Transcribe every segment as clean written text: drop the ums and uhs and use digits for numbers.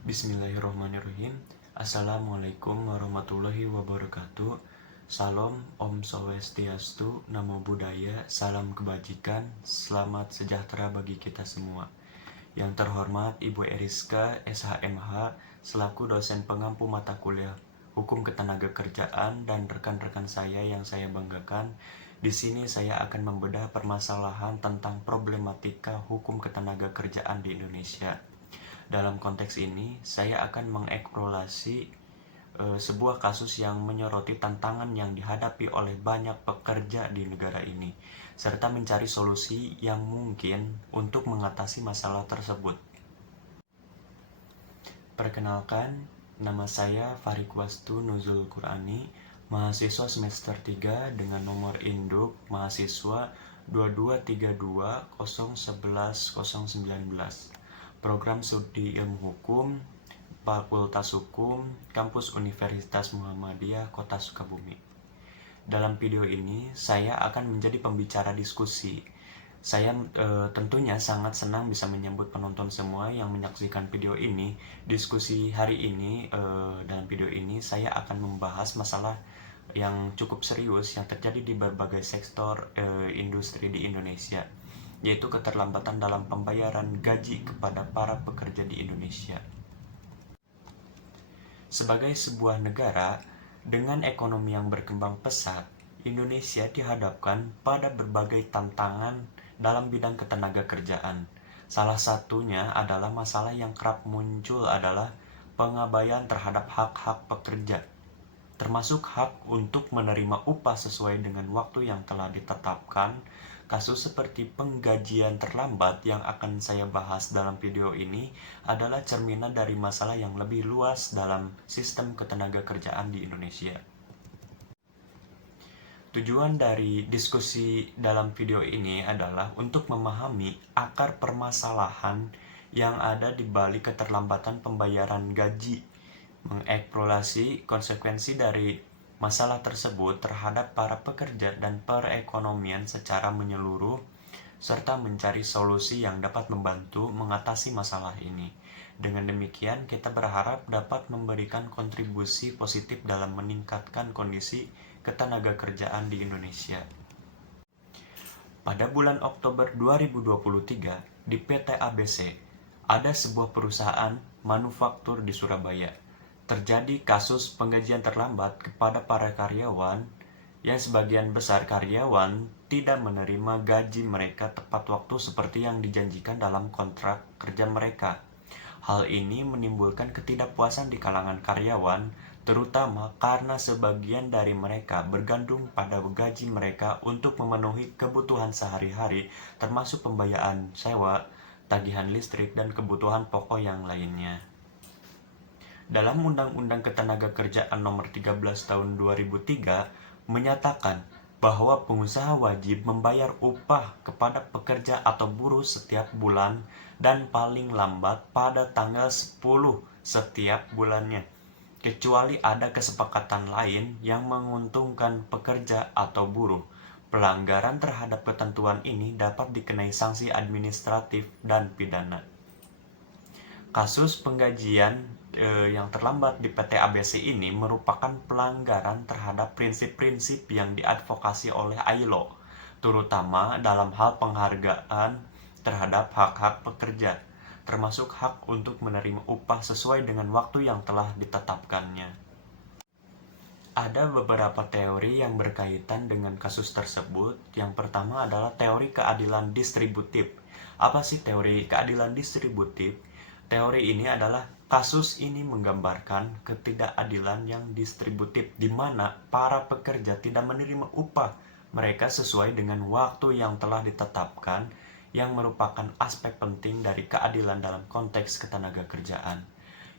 Bismillahirrahmanirrahim. Assalamualaikum warahmatullahi wabarakatuh. Salam, Om Swastiastu, Namo Buddhaya, salam kebajikan, selamat sejahtera bagi kita semua. Yang terhormat Ibu Eriska, SHMH, selaku dosen pengampu mata kuliah Hukum Ketenagakerjaan dan rekan-rekan saya yang saya banggakan, di sini saya akan membedah permasalahan tentang problematika hukum ketenagakerjaan di Indonesia. Dalam konteks ini, saya akan mengeksplorasi sebuah kasus yang menyoroti tantangan yang dihadapi oleh banyak pekerja di negara ini, serta mencari solusi yang mungkin untuk mengatasi masalah tersebut. Perkenalkan, nama saya Farik Wastu Nuzul Qurani, mahasiswa semester 3 dengan nomor induk mahasiswa 22320110019. Program Studi Ilmu Hukum, Fakultas Hukum, Kampus Universitas Muhammadiyah, Kota Sukabumi. Dalam video ini, saya akan menjadi pembicara diskusi. Saya tentunya sangat senang bisa menyambut penonton semua yang menyaksikan video ini. Diskusi hari ini, dalam video ini, saya akan membahas masalah yang cukup serius yang terjadi di berbagai sektor industri di Indonesia, yaitu keterlambatan dalam pembayaran gaji kepada para pekerja di Indonesia. Sebagai sebuah negara dengan ekonomi yang berkembang pesat, Indonesia dihadapkan pada berbagai tantangan dalam bidang ketenagakerjaan. Salah satunya adalah masalah yang kerap muncul adalah pengabaian terhadap hak-hak pekerja, termasuk hak untuk menerima upah sesuai dengan waktu yang telah ditetapkan. Kasus seperti penggajian terlambat yang akan saya bahas dalam video ini adalah cerminan dari masalah yang lebih luas dalam sistem ketenagakerjaan di Indonesia. Tujuan dari diskusi dalam video ini adalah untuk memahami akar permasalahan yang ada di balik keterlambatan pembayaran gaji, mengeksplorasi konsekuensi dari masalah tersebut terhadap para pekerja dan perekonomian secara menyeluruh, serta mencari solusi yang dapat membantu mengatasi masalah ini. Dengan demikian, kita berharap dapat memberikan kontribusi positif dalam meningkatkan kondisi ketenagakerjaan di Indonesia. Pada bulan Oktober 2023, di PT ABC, ada sebuah perusahaan manufaktur di Surabaya. Terjadi kasus penggajian terlambat kepada para karyawan, yang sebagian besar karyawan tidak menerima gaji mereka tepat waktu seperti yang dijanjikan dalam kontrak kerja mereka. Hal ini menimbulkan ketidakpuasan di kalangan karyawan, terutama karena sebagian dari mereka bergantung pada gaji mereka untuk memenuhi kebutuhan sehari-hari, termasuk pembayaran sewa, tagihan listrik, dan kebutuhan pokok yang lainnya. Dalam Undang-Undang Ketenagakerjaan Nomor 13 Tahun 2003 menyatakan bahwa pengusaha wajib membayar upah kepada pekerja atau buruh setiap bulan dan paling lambat pada tanggal 10 setiap bulannya, kecuali ada kesepakatan lain yang menguntungkan pekerja atau buruh. Pelanggaran terhadap ketentuan ini dapat dikenai sanksi administratif dan pidana. Kasus penggajian yang terlambat di PT ABC ini merupakan pelanggaran terhadap prinsip-prinsip yang diadvokasi oleh ILO, terutama dalam hal penghargaan terhadap hak-hak pekerja, termasuk hak untuk menerima upah sesuai dengan waktu yang telah ditetapkannya. Ada beberapa teori yang berkaitan dengan kasus tersebut. Yang pertama adalah teori keadilan distributif. Apa sih teori keadilan distributif? Teori ini adalah kasus ini menggambarkan ketidakadilan yang distributif, di mana para pekerja tidak menerima upah mereka sesuai dengan waktu yang telah ditetapkan, yang merupakan aspek penting dari keadilan dalam konteks ketenagakerjaan.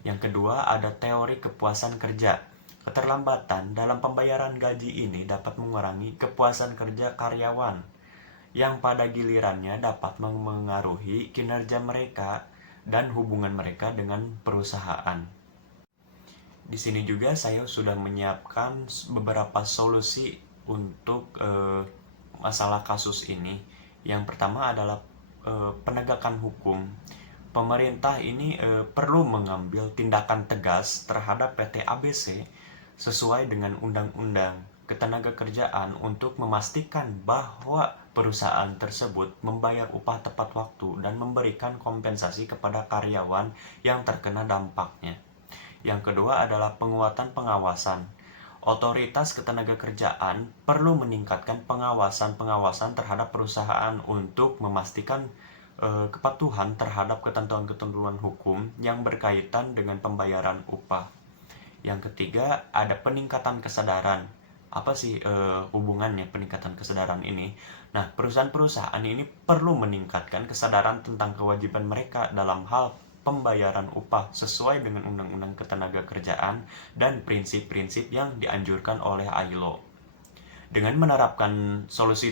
Yang kedua, ada teori kepuasan kerja. Keterlambatan dalam pembayaran gaji ini dapat mengurangi kepuasan kerja karyawan, yang pada gilirannya dapat memengaruhi kinerja mereka dan hubungan mereka dengan perusahaan. Di sini juga saya sudah menyiapkan beberapa solusi untuk masalah kasus ini. Yang pertama adalah penegakan hukum. pemerintah ini perlu mengambil tindakan tegas terhadap PT ABC sesuai dengan Undang-Undang Ketenagakerjaan untuk memastikan bahwa perusahaan tersebut membayar upah tepat waktu dan memberikan kompensasi kepada karyawan yang terkena dampaknya. Yang kedua adalah penguatan pengawasan. Otoritas Ketenagakerjaan perlu meningkatkan pengawasan terhadap perusahaan untuk memastikan kepatuhan terhadap ketentuan-ketentuan hukum yang berkaitan dengan pembayaran upah. Yang ketiga, ada peningkatan kesadaran. Apa sih hubungannya peningkatan kesadaran ini? Nah, perusahaan-perusahaan ini perlu meningkatkan kesadaran tentang kewajiban mereka dalam hal pembayaran upah sesuai dengan Undang-Undang Ketenagakerjaan dan prinsip-prinsip yang dianjurkan oleh ILO. Dengan menerapkan solusi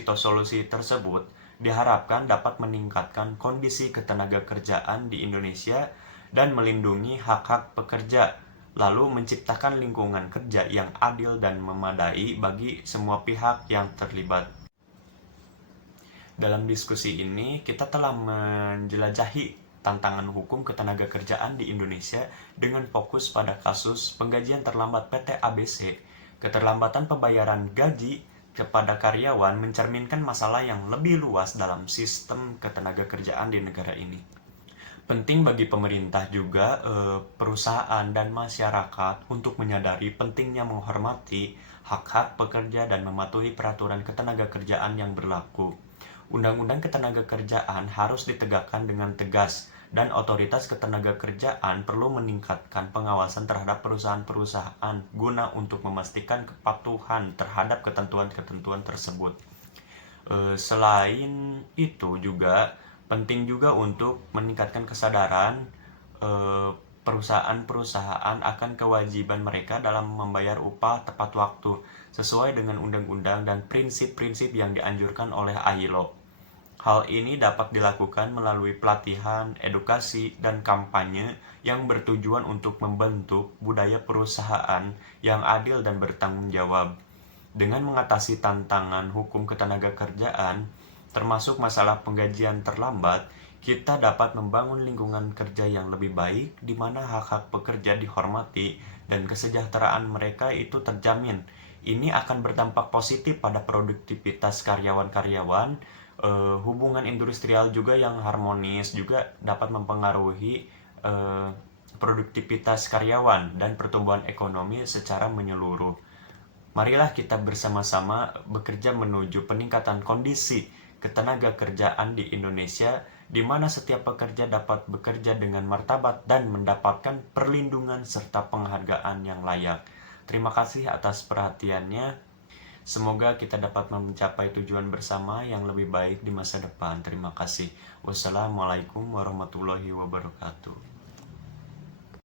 tersebut, diharapkan dapat meningkatkan kondisi ketenagakerjaan di Indonesia dan melindungi hak-hak pekerja, lalu menciptakan lingkungan kerja yang adil dan memadai bagi semua pihak yang terlibat. Dalam diskusi ini, kita telah menjelajahi tantangan hukum ketenagakerjaan di Indonesia dengan fokus pada kasus penggajian terlambat PT ABC. Keterlambatan pembayaran gaji kepada karyawan mencerminkan masalah yang lebih luas dalam sistem ketenagakerjaan di negara ini. Penting bagi pemerintah juga perusahaan dan masyarakat untuk menyadari pentingnya menghormati hak-hak pekerja dan mematuhi peraturan ketenagakerjaan yang berlaku. Undang-undang Ketenagakerjaan harus ditegakkan dengan tegas, dan otoritas ketenagakerjaan perlu meningkatkan pengawasan terhadap perusahaan-perusahaan guna untuk memastikan kepatuhan terhadap ketentuan-ketentuan tersebut. Selain itu juga penting juga untuk meningkatkan kesadaran perusahaan-perusahaan akan kewajiban mereka dalam membayar upah tepat waktu sesuai dengan undang-undang dan prinsip-prinsip yang dianjurkan oleh ILO. Hal ini dapat dilakukan melalui pelatihan, edukasi, dan kampanye yang bertujuan untuk membentuk budaya perusahaan yang adil dan bertanggung jawab. Dengan mengatasi tantangan hukum ketenagakerjaan, termasuk masalah penggajian terlambat, kita dapat membangun lingkungan kerja yang lebih baik di mana hak-hak pekerja dihormati dan kesejahteraan mereka itu terjamin. Ini akan berdampak positif pada produktivitas karyawan-karyawan, hubungan industrial juga yang harmonis juga dapat mempengaruhi produktivitas karyawan dan pertumbuhan ekonomi secara menyeluruh. Marilah kita bersama-sama bekerja menuju peningkatan kondisi ketenagakerjaan di Indonesia, di mana setiap pekerja dapat bekerja dengan martabat dan mendapatkan perlindungan serta penghargaan yang layak. Terima kasih atas perhatiannya. Semoga kita dapat mencapai tujuan bersama yang lebih baik di masa depan. Terima kasih. Wassalamualaikum warahmatullahi wabarakatuh.